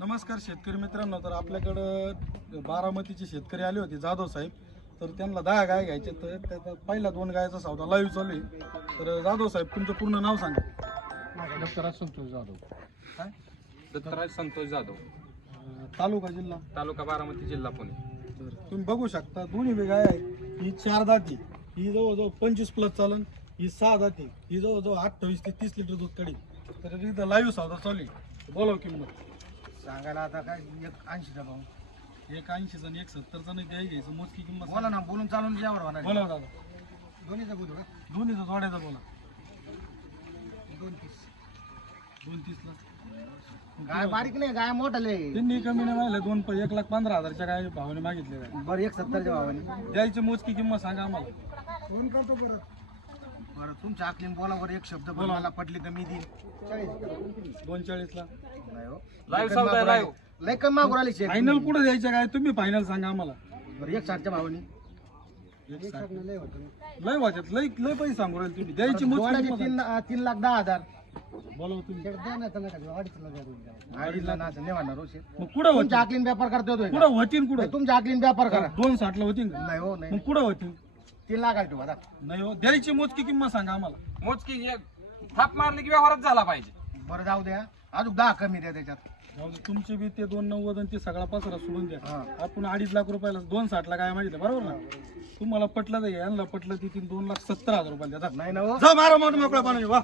नमस्कार शेतकरी मित्रांनो. तर आपल्याकडं बारामतीचे शेतकरी आले होते जाधव साहेब. तर त्यांना 10 गाय घ्यायचे. तर त्याचा पहिला 2 गायचा सौदा लाईव्ह चालू आहे. तर जाधव साहेब तुमचं पूर्ण नाव सांगा. दत्तराज संतोष जाधव. काय? दत्तराज संतोष जाधव, तालुका जिल्हा तालुका बारामती, जिल्हा पुणे. तर तुम्ही बघू शकता दोन्ही बी गाय आहेत. ही 4 दाती, ही जवळजवळ 25 प्लस चालन. ही 6 दाती, ही जवळजवळ 28 ते 30 लिटर दूध काढी. तर इथं लाईव्ह सौदा चालू आहे. बोलाव किंमत सांगायला आता काय 80चा भाव. 180 आणि 170 चा नाही घ्यायचं. मोजकी किंमत बोला ना, बोलून चालून जेवढं होणार. बोला दादा. दोन्हीचा बुध का? दोन्हीचा जोड्याचा बोला. 230. 230 ला गाय बारीक नाही, गाय मोठाले. त्यांनी कमी नाही मागले. 1,15,000च्या काय भावाने मागितले काय. बरं 170च्या भावाने द्यायची मोजकी किंमत सांगा आम्हाला. फोन करतो परत. बरं तुमच्या आखलीन बोला बरं, एक शब्द बोला. मला पटली तर मी देईन. 240 ला नाही हो. लाईव्ह सौदा आहे, लाईव्ह. लय कमी मागू राहिली शेत. फायनल कुठे द्यायचं काय तुम्ही फायनल सांगा आम्हाला. बरं 160च्या भावाने. लय वाजत लय लय पैसे सांगू राहिले तुम्ही. द्यायची मोजकी किंमत सांगा. 3,10,000. बोलाव तुम्ही. 2.5 लाख नाही म्हणणार हो शेत. मग कुठं होती? तुमच्या आखलीन व्यापार करतोय तो. कुठं होतीन कुठं? तुमच्या आखलीन व्यापार करा. 260 ला होतीन का? नाही हो, मग नाही. कुठं होती? 3 लाख ठेवा आता. नाही हो. द्यायची मोजकी किंमत सांगा आम्हाला. मोजकी एक थाप मारली की व्यवहारच झाला पाहिजे. बरं जाऊ द्या, अजून 10 कमी द्या त्याच्यात. जाऊ दे. तुमचे बी ते 290 आणि ते सगळा पसरा सोडून द्या. हा. आपण 2.5 लाख रुपयाला 260 ला काय मागितलं बरोबर ना. तुम्हाला पटलं तर यांना पटलं ती 2,70,000 रुपयाला देतात. नाही ना हो. जा मारा मोठं मोकळा पाणी वा.